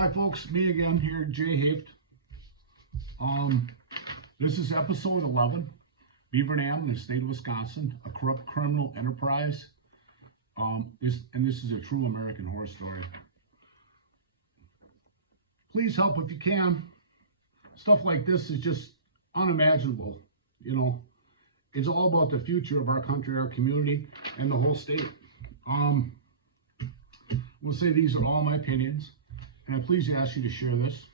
Hi folks, me again here, Jay Haft. This is episode 11, Beaver Dam in the state of Wisconsin, a corrupt criminal enterprise. This is a true American horror story. Please help if you can. Stuff like this is just unimaginable. You know, it's all about the future of our country, our community, and the whole state. We'll say these are all my opinions, and I please ask you to share this.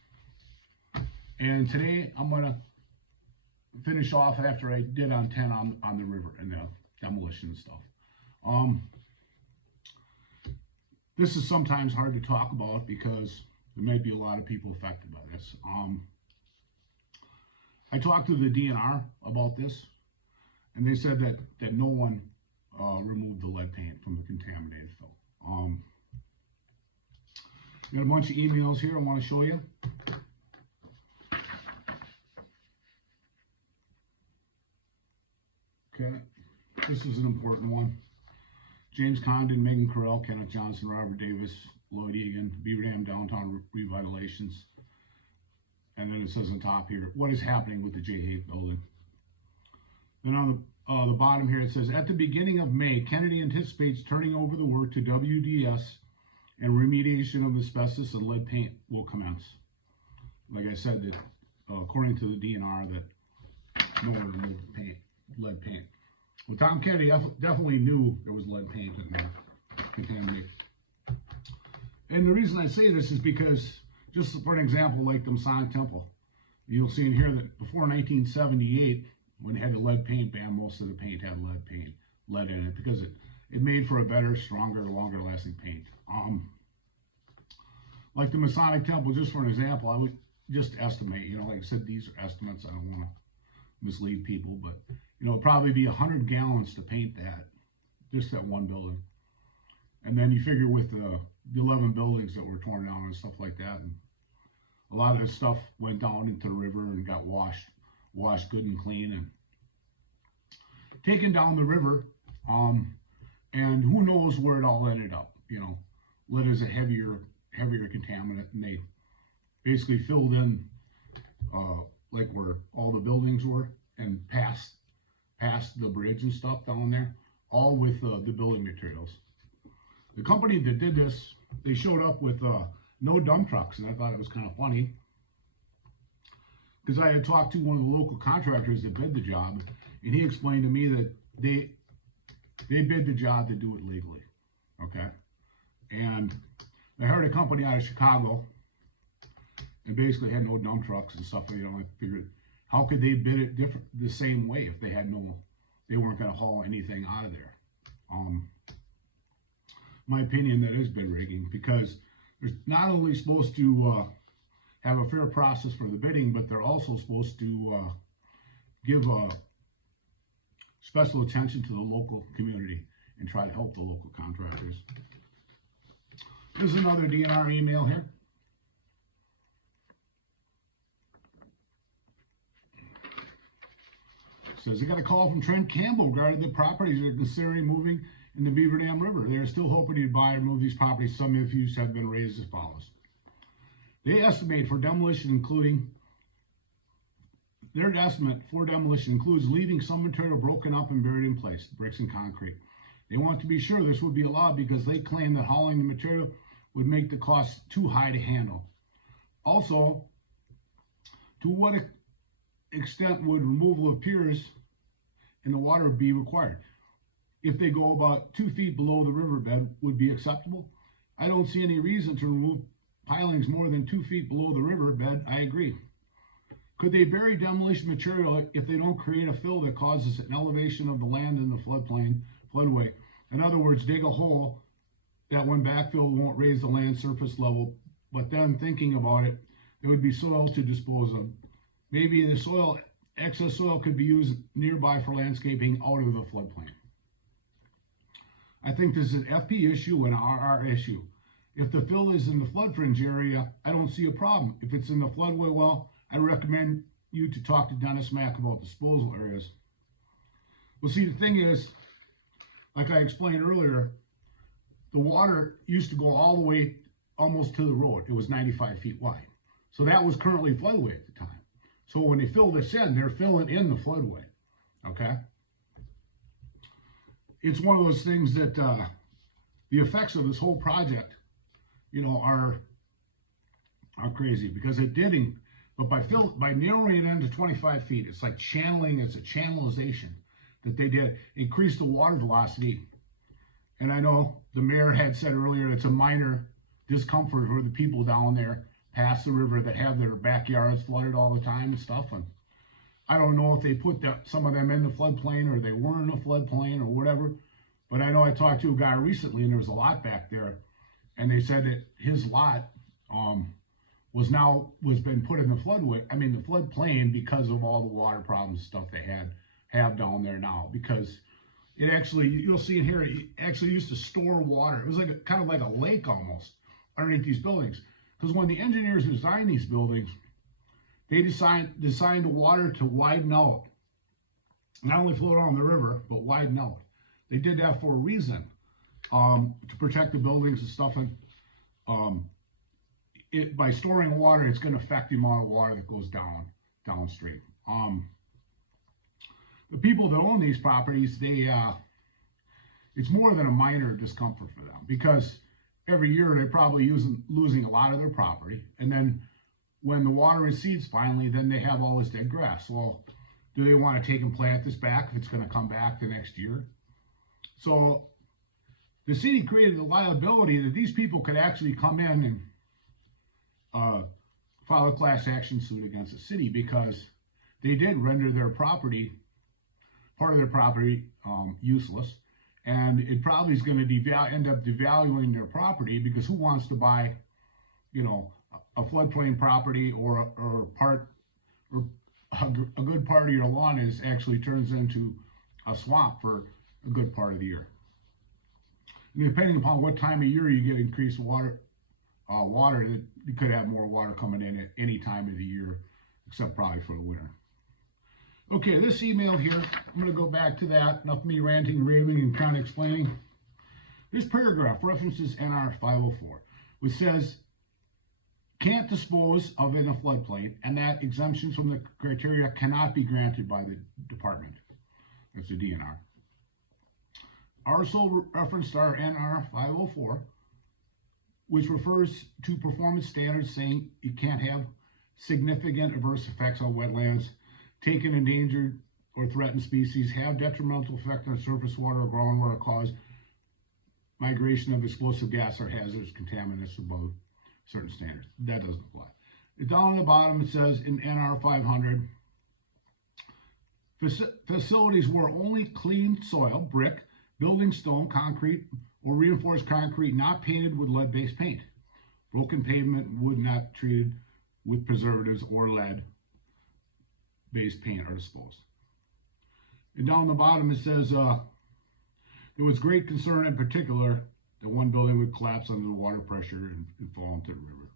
And today I'm going to finish off after I did on 10 on the river and the demolition and stuff. This is sometimes hard to talk about because there may be a lot of people affected by this. I talked to the DNR about this, and they said that no one removed the lead paint from the contaminated fill. Got a bunch of emails here I want to show you. Okay, this is an important one. James Condon, Megan Carell, Kenneth Johnson, Robert Davis, Lloyd Egan, Beaver Dam Downtown Revitalizations. And then it says on top here, what is happening with the J. Haft building? Then on the bottom here, it says, at the beginning of May, Kennedy anticipates turning over the work to WDS and remediation of asbestos and lead paint will commence. Like I said, that according to the DNR, that no one removed lead paint. Well, Tom Kennedy definitely knew there was lead paint in there contaminated. And the reason I say this is because, just for an example, like the Masonic Temple, you'll see in here that before 1978, when it had the lead paint ban, most of the paint had lead in it, because it made for a better, stronger, longer lasting paint. Like the Masonic Temple, just for an example, I would just estimate, you know, like I said, these are estimates. I don't want to mislead people, but, you know, it'd probably be 100 gallons to paint that, just that one building. And then you figure with the 11 buildings that were torn down and stuff like that, and a lot of this stuff went down into the river and got washed good and clean and taken down the river. And who knows where it all ended up. You know, lead is a heavier contaminant, and they basically filled in like where all the buildings were and past the bridge and stuff down there, all with the building materials. The company that did this, they showed up with no dump trucks, and I thought it was kind of funny because I had talked to one of the local contractors that bid the job, and he explained to me that they bid the job to do it legally, okay? And I heard a company out of Chicago and basically had no dump trucks and stuff. You know, I figured, how could they bid it the same way if they weren't going to haul anything out of there? My opinion, that is bid rigging, because they're not only supposed to have a fair process for the bidding, but they're also supposed to give special attention to the local community and try to help the local contractors. There's another DNR email here. It says, I got a call from Trent Campbell regarding the properties they're considering moving in the Beaver Dam River. They are still hoping to buy and move these properties. Some issues have been raised as follows. They estimate for demolition, their estimate for demolition includes leaving some material broken up and buried in place, bricks and concrete. They want to be sure this would be allowed because they claim that hauling the material would make the cost too high to handle. Also, to what extent would removal of piers in the water be required? If they go about 2 feet below the riverbed, would be acceptable? I don't see any reason to remove pilings more than 2 feet below the riverbed. I agree. Could they bury demolition material if they don't create a fill that causes an elevation of the land in the floodway? In other words, dig a hole that when backfilled won't raise the land surface level, but then thinking about it, there would be soil to dispose of. Maybe the excess soil could be used nearby for landscaping out of the floodplain. I think this is an FP issue and an RR issue. If the fill is in the flood fringe area, I don't see a problem. If it's in the floodway, well, I recommend you to talk to Dennis Mack about disposal areas. Well, see, the thing is, like I explained earlier, the water used to go all the way almost to the road. It was 95 feet wide. So that was currently floodway at the time. So when they fill this in, they're filling in the floodway, okay? It's one of those things that the effects of this whole project, you know, are crazy, because it did, but by narrowing it into 25 feet, it's like channeling, it's a channelization that they did, increase the water velocity. And I know the mayor had said earlier it's a minor discomfort for the people down there past the river that have their backyards flooded all the time and stuff. And I don't know if they put some of them in the floodplain or they weren't in the floodplain or whatever. But I know I talked to a guy recently, and there was a lot back there, and they said that his lot was been put in the the floodplain, because of all the water problems and stuff they have down there now. Because it actually, you'll see in here, it actually used to store water. It was like kind of like a lake almost underneath these buildings. Because when the engineers designed these buildings, they designed the water to widen out, not only flow down the river, but widen out. They did that for a reason, to protect the buildings and stuff. And by storing water, it's going to affect the amount of water that goes downstream. The people that own these properties, it's more than a minor discomfort for them, because every year they're probably losing a lot of their property. And then when the water recedes finally, then they have all this dead grass. Well, do they want to take and plant this back if it's going to come back the next year? So the city created a liability that these people could actually come in and file a class action suit against the city, because they did render their property, part of their property, useless. And it probably is going to end up devaluing their property, because who wants to buy, you know, a floodplain property or a good part of your lawn actually turns into a swamp for a good part of the year. And depending upon what time of year you get increased water, that you could have more water coming in at any time of the year, except probably for the winter. Okay, this email here, I'm going to go back to that. Enough of me ranting, raving, and kind of explaining. This paragraph references NR 504, which says, can't dispose of in a floodplain, and that exemptions from the criteria cannot be granted by the department. That's the DNR. Also referenced our NR 504, which refers to performance standards, saying you can't have significant adverse effects on wetlands, take an endangered or threatened species, have detrimental effect on surface water or groundwater, cause migration of explosive gas or hazardous contaminants above certain standards. That doesn't apply. Down on the bottom it says in NR 500, facilities where only clean soil, brick, building stone, concrete, or reinforced concrete not painted with lead-based paint. Broken pavement, wood not treated with preservatives or lead-based paint are disposed. And down the bottom it says, there was great concern in particular that one building would collapse under the water pressure and fall into the river.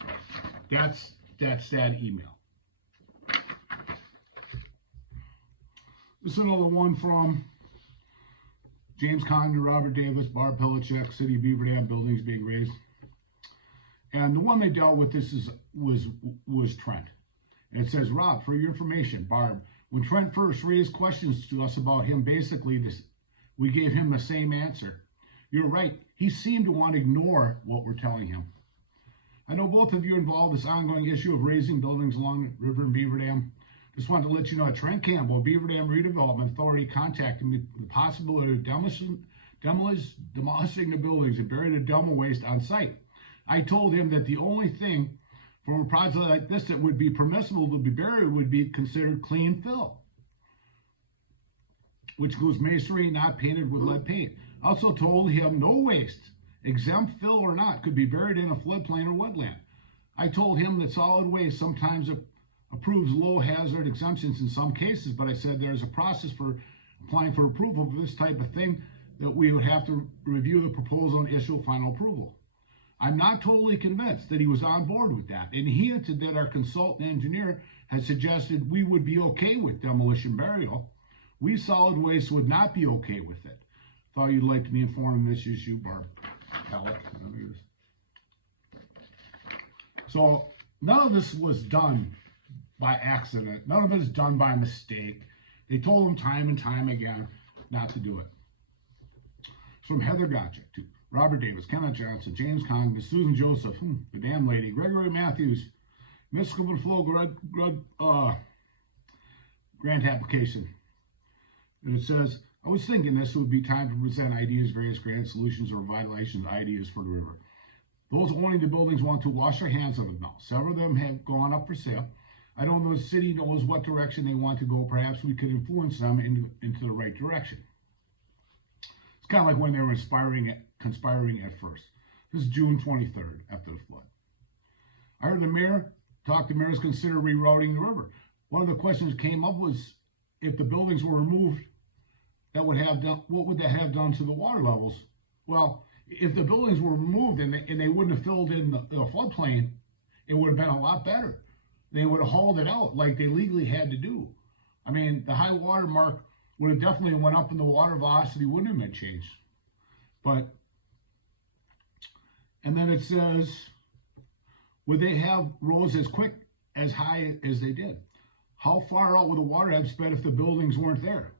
So that's that email. This is another one from James Condon, Robert Davis, Barb Pilichek, City of Beaver Dam buildings being raised. And the one they dealt with was Trent. And it says, Rob, for your information, Barb, when Trent first raised questions to us about him, basically we gave him the same answer. You're right. He seemed to want to ignore what we're telling him. I know both of you are involved in this ongoing issue of raising buildings along the river in Beaver Dam. Just wanted to let you know that Trent Campbell, Beaver Dam Redevelopment Authority, contacted me with the possibility of demolishing the buildings and burying the demo waste on site. I told him that the only thing from a project like this that would be permissible to be buried would be considered clean fill, which includes masonry not painted with lead paint. I also told him no waste, exempt fill or not, could be buried in a floodplain or wetland. I told him that solid waste sometimes approves low hazard exemptions in some cases, but I said there's a process for applying for approval for this type of thing, that we would have to review the proposal and issue final approval. I'm not totally convinced that he was on board with that, and he hinted that our consultant engineer had suggested we would be okay with demolition burial. We solid waste would not be okay with it. Thought you'd like to be informed of this issue, Barb. Alec, So none of this was done by accident. None of it is done by mistake. They told them time and time again not to do it. It's from Heather Gotcha to Robert Davis, Kenneth Johnson, James Congdon, Susan Joseph, the damn lady, Gregory Matthews, Mystical Flow grant application. And it says, I was thinking this would be time to present ideas, various grant solutions, or revitalization ideas for the river. Those owning the buildings want to wash their hands of it now. Several of them have gone up for sale. I don't know if the city knows what direction they want to go. Perhaps we could influence them into the right direction. It's kind of like when they were conspiring at first. This is June 23rd, after the flood. I heard the mayor talk to mayors consider rerouting the river. One of the questions that came up was, if the buildings were removed, what would that have done to the water levels? Well, if the buildings were removed and they wouldn't have filled in the floodplain, it would have been a lot better. They would have hauled it out like they legally had to do. I mean, the high water mark would have definitely went up and the water velocity wouldn't have been changed. And then it says, would they have rose as high as they did? How far out would the water have spent if the buildings weren't there?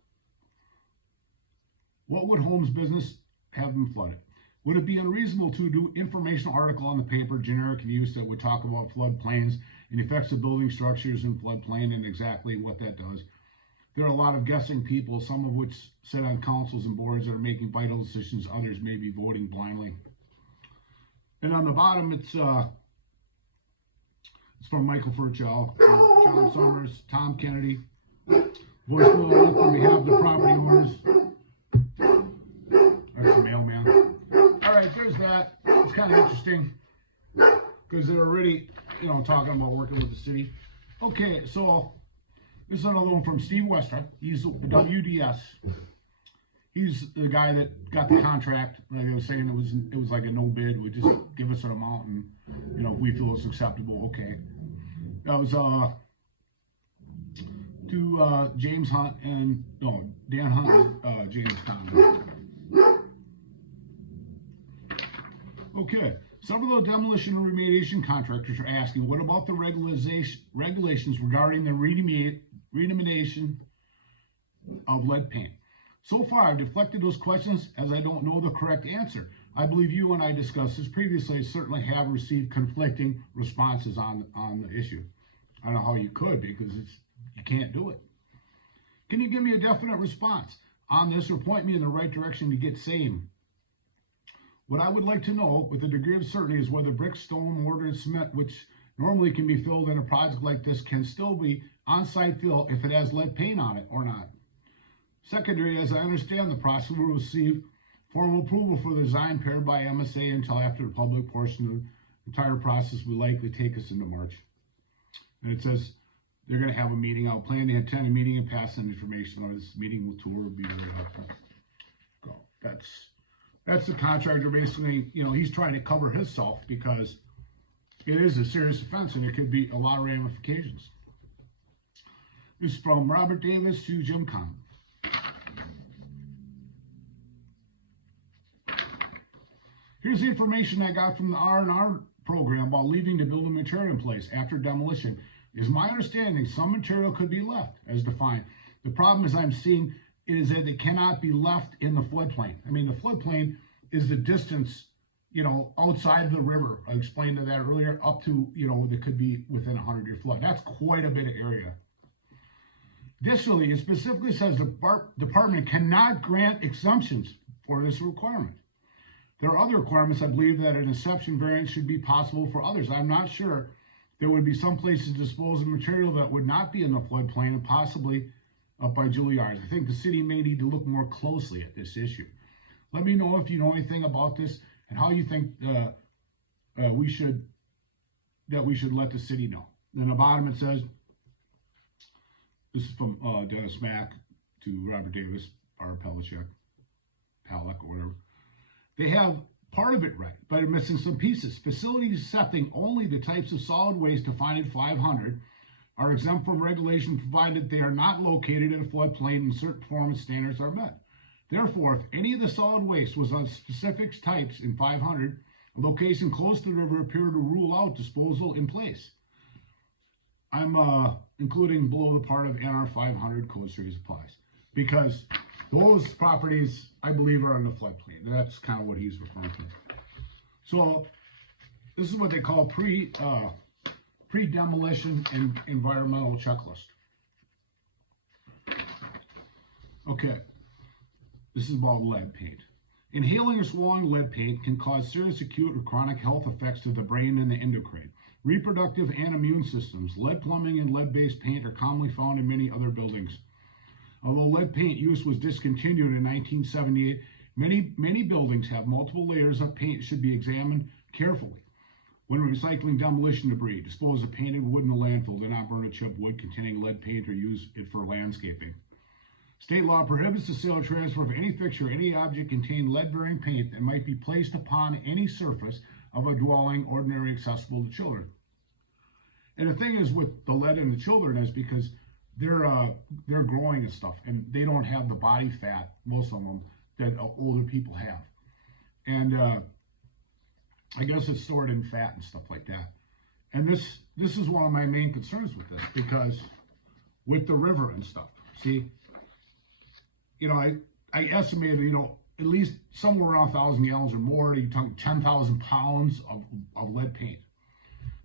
What would Holmes' business have them flooded? Would it be unreasonable to do informational article on the paper, generic use, that would talk about floodplains and effects of building structures in floodplain and exactly what that does? There are a lot of guessing people, some of which sit on councils and boards that are making vital decisions. Others may be voting blindly. And on the bottom, it's from Michael Furchow, John Summers, Tom Kennedy, voicemail on behalf of the property owners. That's the mailman. All right, there's that. It's kind of interesting because they're already, talking about working with the city. Okay, so this is another one from Steve Westra. He's the WDS. He's the guy that got the contract. Like I was saying, it was like a no bid. Would just give us an amount, and if we feel it's acceptable, okay. That was to James Hunt and Dan Hunt, James Congdon. Okay, some of the demolition and remediation contractors are asking, what about the regulations regarding the remediation of lead paint? So far, I've deflected those questions as I don't know the correct answer. I believe you and I discussed this previously. I certainly have received conflicting responses on the issue. I don't know how you could, because you can't do it. Can you give me a definite response on this or point me in the right direction to get same? What I would like to know with a degree of certainty is whether brick, stone, mortar, and cement, which normally can be filled in a project like this, can still be on-site fill if it has lead paint on it or not. Secondary, as I understand the process, will receive formal approval for the design prepared by MSA until after the public portion of the entire process will likely take us into March. And it says they're going to have a meeting. I'll plan to attend a meeting and pass on information on this meeting. Will tour will be very helpful. Go. That's the contractor basically, he's trying to cover himself because it is a serious offense and it could be a lot of ramifications. This is from Robert Davis to Jim Congdon. Here's the information I got from the R&R program about leaving the building material in place after demolition. It is my understanding some material could be left as defined. The problem is I'm seeing is that it cannot be left in the floodplain. I mean, the floodplain is the distance, outside of the river. I explained that earlier, up to, that could be within a 100-year flood. That's quite a bit of area. Additionally, it specifically says the department cannot grant exemptions for this requirement. There are other requirements. I believe that an exception variance should be possible for others. I'm not sure. There would be some places to dispose of material that would not be in the floodplain and possibly up by Juilliard's. I think the city may need to look more closely at this issue. Let me know if you know anything about this and how you think we should let the city know. Then the bottom it says, this is from Dennis Mack to Robert Davis, or Pellick, or whatever. They have part of it right, but are missing some pieces. Facilities accepting only the types of solid waste defined in 500 are exempt from regulation provided they are not located in a floodplain and certain performance standards are met. Therefore, if any of the solid waste was on specific types in 500 A location close to the river appeared to rule out disposal in place. I'm including below the part of NR 500 code series applies, because those properties, I believe, are in the floodplain. That's kind of what he's referring to. So this is what they call pre-demolition and environmental checklist. Okay, this is about lead paint. Inhaling or swallowing lead paint can cause serious acute or chronic health effects to the brain and the endocrine, reproductive and immune systems. Lead plumbing and lead-based paint are commonly found in many other buildings. Although lead paint use was discontinued in 1978, many buildings have multiple layers of paint should be examined carefully. When recycling demolition debris, dispose of painted wood in the landfill. Do not burn or chip wood containing lead paint or use it for landscaping. State law prohibits the sale or transfer of any fixture or any object containing lead-bearing paint that might be placed upon any surface of a dwelling ordinarily accessible to children. And the thing is with the lead in the children is because they're growing and stuff, and they don't have the body fat, most of them, that older people have. And I guess it's stored in fat and stuff like that. And this is one of my main concerns with this, because with the river and stuff, see, you know, I estimated, you know, at least somewhere around 1,000 gallons or more. You're talking 10,000 pounds of lead paint.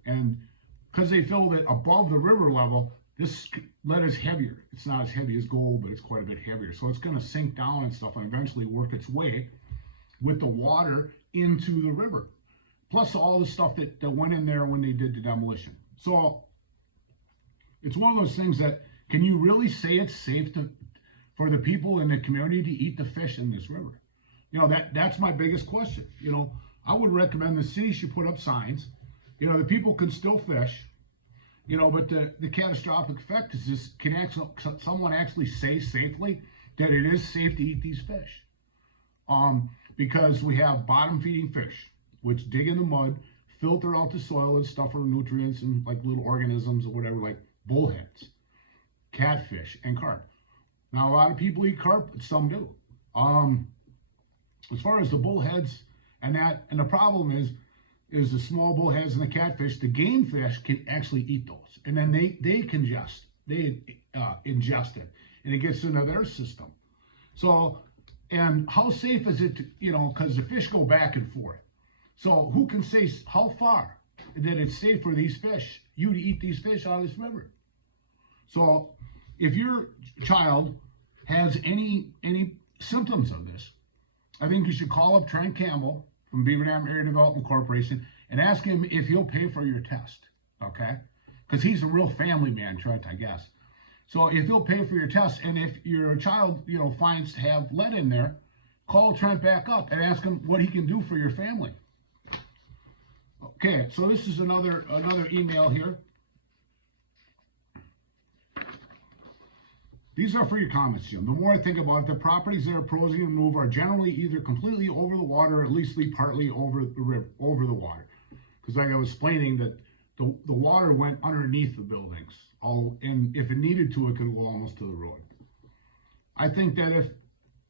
And because they filled it above the river level, this lead is heavier. It's not as heavy as gold, but it's quite a bit heavier. So it's going to sink down and stuff and eventually work its way with the water into the river. Plus all the stuff that went in there when they did the demolition. So it's one of those things that, can you really say it's safe for the people in the community to eat the fish in this river? You know, that's my biggest question. You know, I would recommend the city should put up signs. You know, the people can still fish, you know, but the catastrophic effect is this: can someone actually say safely that it is safe to eat these fish? Because we have bottom feeding fish, which dig in the mud, filter out the soil and stuff for nutrients and like little organisms or whatever, like bullheads, catfish, and carp. Now, a lot of people eat carp, but some do. As far as the bullheads and the problem is the small bullheads and the catfish, the game fish can actually eat those. And then they ingest it, and it gets into their system. So, and how safe is it to, you know, because the fish go back and forth. So who can say how far that it's safe for these fish, you to eat these fish out of this river? So if your child has any symptoms of this, I think you should call up Trent Campbell from Beaver Dam Area Development Corporation and ask him if he'll pay for your test, okay? Because he's a real family man, Trent, I guess. So if he'll pay for your test, and if your child, you know, finds to have lead in there, call Trent back up and ask him what he can do for your family. Okay, so this is another email here. These are for your comments, Jim. The more I think about it, the properties that are proposing to move are generally either completely over the water or at least partly over the river, over the water. Because like I was explaining, that the water went underneath the buildings. And if it needed to, it could go almost to the road. I think that if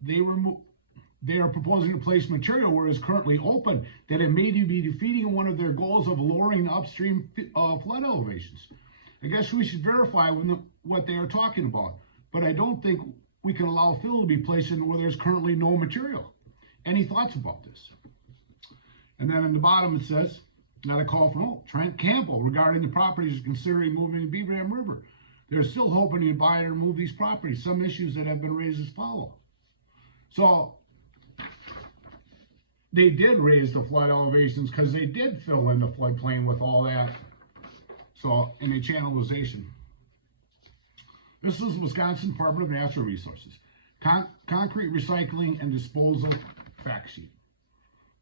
they are proposing to place material where it's currently open, that it may be defeating one of their goals of lowering upstream flood elevations. I guess we should verify what they are talking about. But I don't think we can allow fill to be placed in where there's currently no material. Any thoughts about this? And then in the bottom it says, not a call from Trent Campbell regarding the properties considering moving to Beaver Dam River. They're still hoping to buy or move these properties. Some issues that have been raised as follow. So they did raise the flood elevations because they did fill in the floodplain with all that. So in the channelization. This is Wisconsin Department of Natural Resources. Concrete recycling and disposal fact sheet.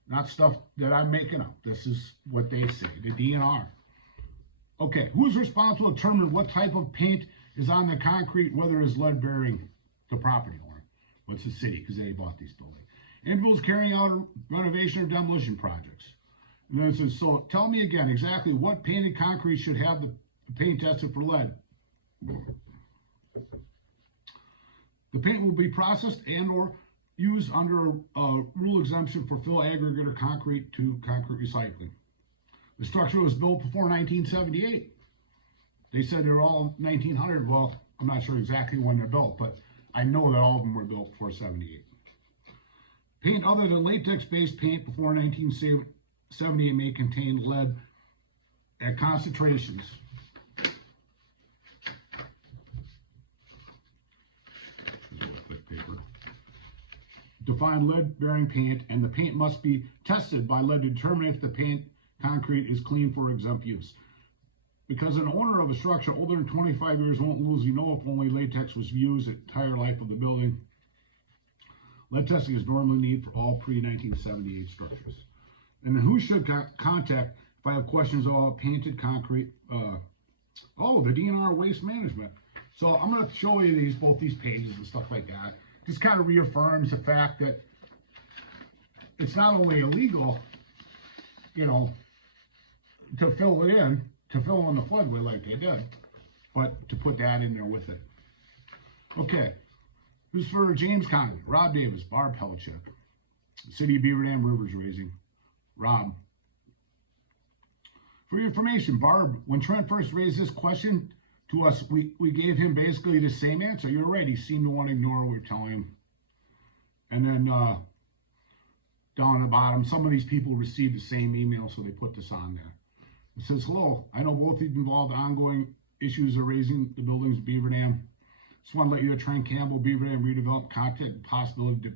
Not stuff that I'm making up. This is what they say, the DNR. Okay, who's responsible to determine what type of paint is on the concrete, whether it's lead bearing? The property owner. What's the city? Because they bought these buildings. Individuals carrying out renovation or demolition projects. And then it says, so tell me again exactly what painted concrete should have the paint tested for lead. The paint will be processed and or used under a rule exemption for fill aggregate or concrete to concrete recycling. The structure was built before 1978. They said they're all 1900. Well, I'm not sure exactly when they're built, but I know that all of them were built before 78. Paint other than latex-based paint before 1978 may contain lead at concentrations define lead-bearing paint, and the paint must be tested by lead to determine if the paint concrete is clean for exempt use. Because an owner of a structure older than 25 years won't lose, know if only latex was used the entire life of the building. Lead testing is normally needed for all pre-1978 structures. And then who should contact if I have questions about painted concrete? The DNR waste management. So I'm going to show you both these pages and stuff like that. Just kind of reaffirms the fact that it's not only illegal, to fill in the floodway like they did, but to put that in there with it. Okay, this is for James Conley, Rob Davis, Barb Pelichek, City of Beaver Dam Rivers Raising, Rob. For your information, Barb, when Trent first raised this question to us, we gave him basically the same answer. You're right, he seemed to want to ignore what we were telling him. And then down at the bottom, some of these people received the same email, so they put this on there. It says, hello, I know both of you involved in ongoing issues of raising the buildings of Beaver Dam. Just want to let you know Trent Campbell, Beaver Dam redevelopment contact possibility of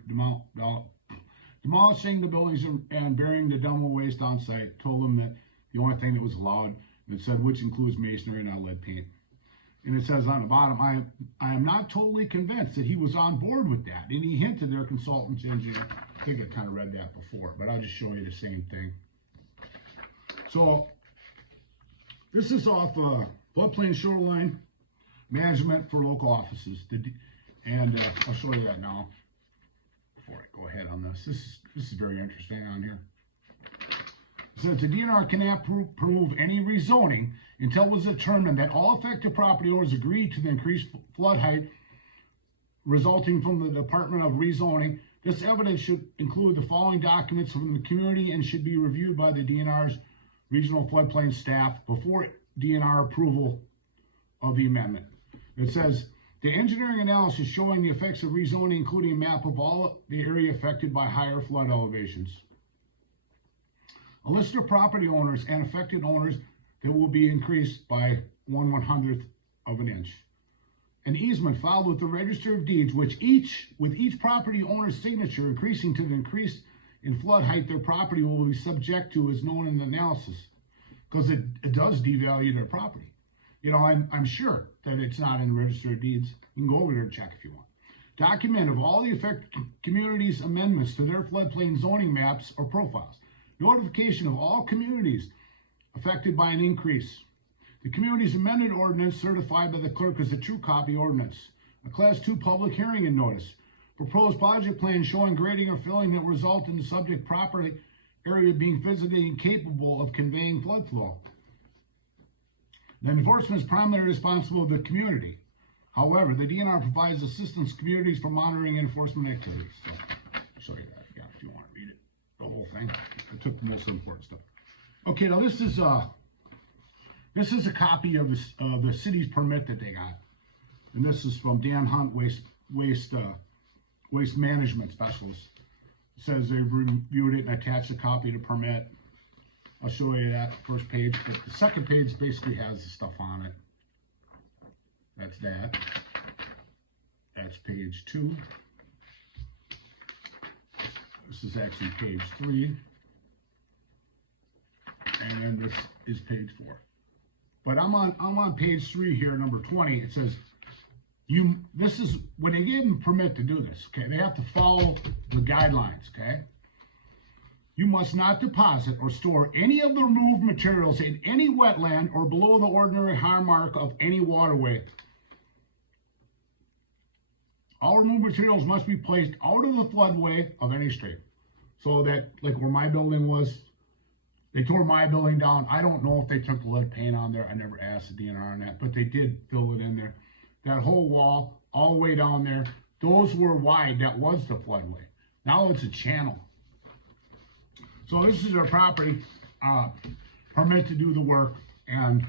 demolishing the buildings and burying the demo waste on site. Told them that the only thing that was allowed, and it said, which includes masonry and not lead paint. And it says on the bottom, I am not totally convinced that he was on board with that. And he hinted their consultant engineer. I think I kind of read that before, but I'll just show you the same thing. So this is off floodplain shoreline management for local offices. And I'll show you that now before I go ahead on this. This is very interesting on here. It says the DNR cannot prove any rezoning until it was determined that all affected property owners agreed to the increased flood height resulting from the Department of Rezoning. This evidence should include the following documents from the community and should be reviewed by the DNR's regional floodplain staff before DNR approval of the amendment. It says the engineering analysis showing the effects of rezoning, including a map of all the area affected by higher flood elevations. A list of property owners and affected owners that will be increased by 1/100th of an inch. An easement filed with the Register of Deeds, with each property owner's signature increasing to the increase in flood height their property will be subject to, is known in the analysis, because it does devalue their property. I'm sure that it's not in the Register of Deeds. You can go over there and check if you want. Document of all the affected communities' amendments to their floodplain zoning maps or profiles. Notification of all communities affected by an increase. The community's amended ordinance certified by the clerk as a true copy ordinance. A Class 2 public hearing and notice. Proposed project plan showing grading or filling that result in the subject property area being physically incapable of conveying flood flow. The enforcement is primarily responsible of the community. However, the DNR provides assistance to communities for monitoring and enforcement activities. So, I'll show you that if you want to read it, the whole thing. I took the most important stuff. Okay, now this is a copy of the city's permit that they got, and this is from Dan Hunt, waste management specialist. It says they've reviewed it and attached a copy of the permit. I'll show you that first page, but the second page basically has the stuff on it. That's that. That's page 2. This is actually page 3. And then this is page 4. But I'm on page 3 here, number 20. It says this is when they gave them permit to do this, okay? They have to follow the guidelines, okay? You must not deposit or store any of the removed materials in any wetland or below the ordinary high mark of any waterway. All removed materials must be placed out of the floodway of any stream. So that, like where my building was, they tore my building down. I don't know if they took the lead paint on there. I never asked the DNR on that, but they did fill it in there. That whole wall, all the way down there, those were wide. That was the floodway. Now it's a channel. So this is their property, permit to do the work, and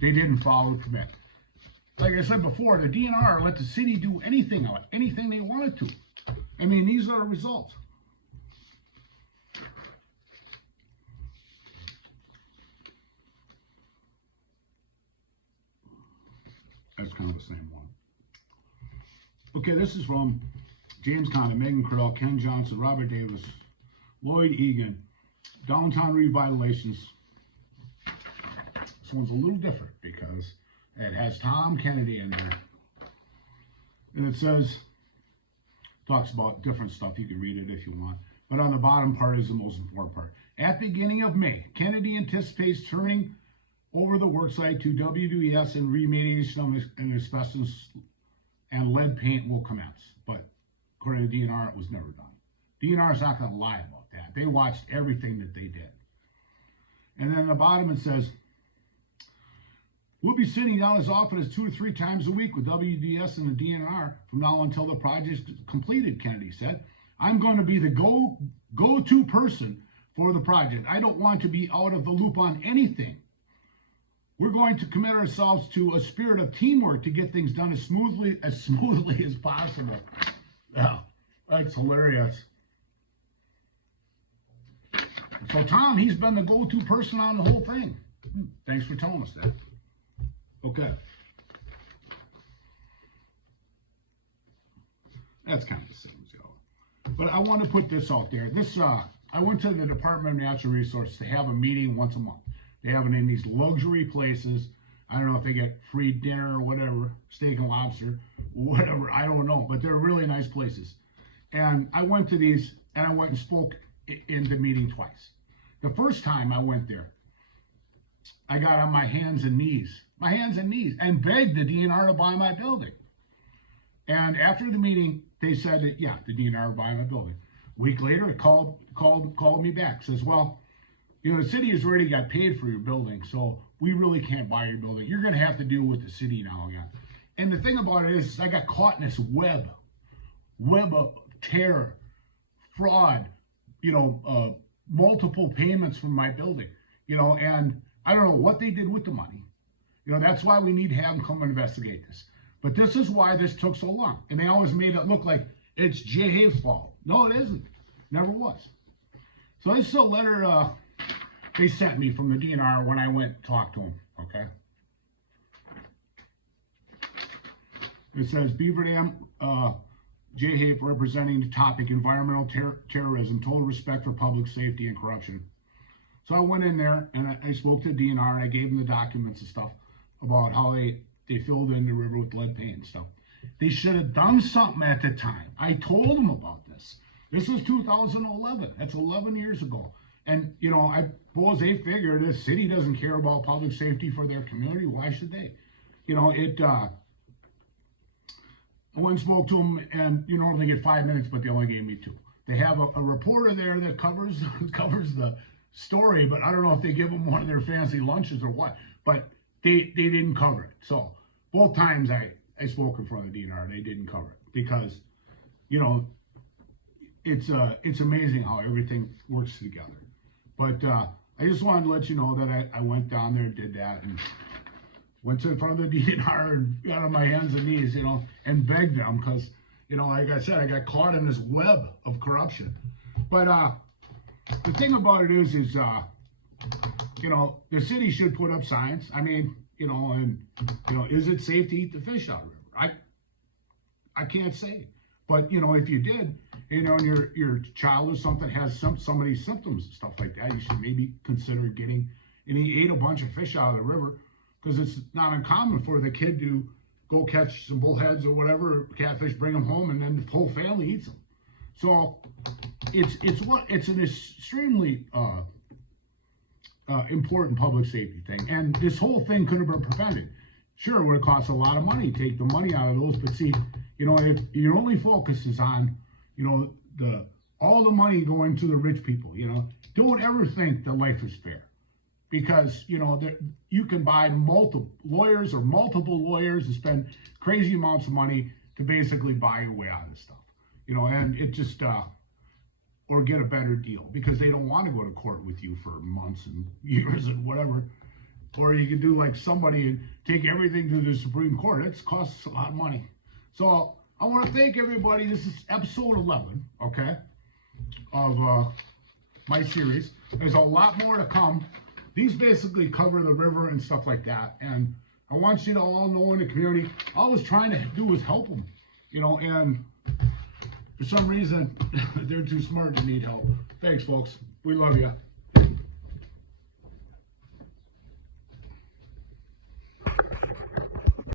they didn't follow the permit. Like I said before, the DNR let the city do anything they wanted to. I mean, these are the results. That's kind of the same one. Okay, this is from James Conner, Megan Cradell, Ken Johnson, Robert Davis, Lloyd Egan, Downtown Revitalizations. This one's a little different because it has Tom Kennedy in there. And it says, talks about different stuff. You can read it if you want. But on the bottom part is the most important part. At the beginning of May, Kennedy anticipates turning over the worksite to WDS and remediation of an asbestos and lead paint will commence. But according to DNR, it was never done. DNR is not going to lie about that. They watched everything that they did. And then at the bottom it says, we'll be sitting down as often as 2 to 3 times a week with WDS and the DNR from now until the project is completed, Kennedy said. I'm going to be the go-to person for the project. I don't want to be out of the loop on anything. We're going to commit ourselves to a spirit of teamwork to get things done as smoothly as possible. Yeah, that's hilarious. So Tom, he's been the go-to person on the whole thing. Thanks for telling us that. Okay. That's kind of the same as the other. But I want to put this out there. This, I went to the Department of Natural Resources to have a meeting once a month. They have it in these luxury places. I don't know if they get free dinner or whatever, steak and lobster, whatever, I don't know. But they're really nice places. And I went to these, and I went and spoke in the meeting twice. The first time I went there, I got on my hands and knees, and begged the DNR to buy my building. And after the meeting, they said that, yeah, the DNR would buy my building. A week later, it called me back, says, well, you know, the city has already got paid for your building, so we really can't buy your building. You're going to have to deal with the city now again. And the thing about it is I got caught in this web of terror, fraud, you know, multiple payments from my building, you know, and I don't know what they did with the money. You know, that's why we need to have them come and investigate this. But this is why this took so long. And they always made it look like it's Jay Hayes' fault. No, it isn't. Never was. So this is a letter they sent me from the DNR when I went and talked to them, okay? It says, Beaver Dam, Jay Hayes representing the topic, environmental terrorism, total respect for public safety and corruption. So I went in there and I spoke to the DNR and I gave them the documents and stuff about how they filled in the river with lead paint and stuff. They should have done something at the time. I told them about this. This was 2011. That's 11 years ago. And, you know, I suppose they figured the city doesn't care about public safety for their community. Why should they? You know, I went and spoke to them, and you normally get 5 minutes, but they only gave me 2. They have a reporter there that covers the story, but I don't know if they give them one of their fancy lunches or what. But they didn't cover it. So both times I spoke in front of the DNR, they didn't cover it because, you know, it's amazing how everything works together. But I just wanted to let you know that I went down there and did that and went to in front of the DNR and got on my hands and knees, you know, and begged them because, you know, like I said, I got caught in this web of corruption. But the thing about it is, you know, the city should put up signs. I mean, you know, and, you know, is it safe to eat the fish out of the river? I can't say. But, you know, if you did, you know, and your child or something has some of these symptoms and stuff like that, you should maybe consider getting, and he ate a bunch of fish out of the river, because it's not uncommon for the kid to go catch some bullheads or whatever, catfish, bring them home, and then the whole family eats them. So it's an extremely important public safety thing, and this whole thing could have been prevented. Sure, it would have cost a lot of money to take the money out of those, but see, you know, if your only focus is on, you know, all the money going to the rich people, you know, don't ever think that life is fair. Because, you know, you can buy multiple lawyers and spend crazy amounts of money to basically buy your way out of this stuff. You know, and it just, or get a better deal because they don't want to go to court with you for months and years and whatever. Or you could do like somebody and take everything to the Supreme Court. It costs a lot of money. So I want to thank everybody. This is episode 11, okay, of my series. There's a lot more to come. These basically cover the river and stuff like that. And I want you to all know in the community, all I was trying to do is help them, you know, and for some reason, they're too smart to need help. Thanks, folks. We love you.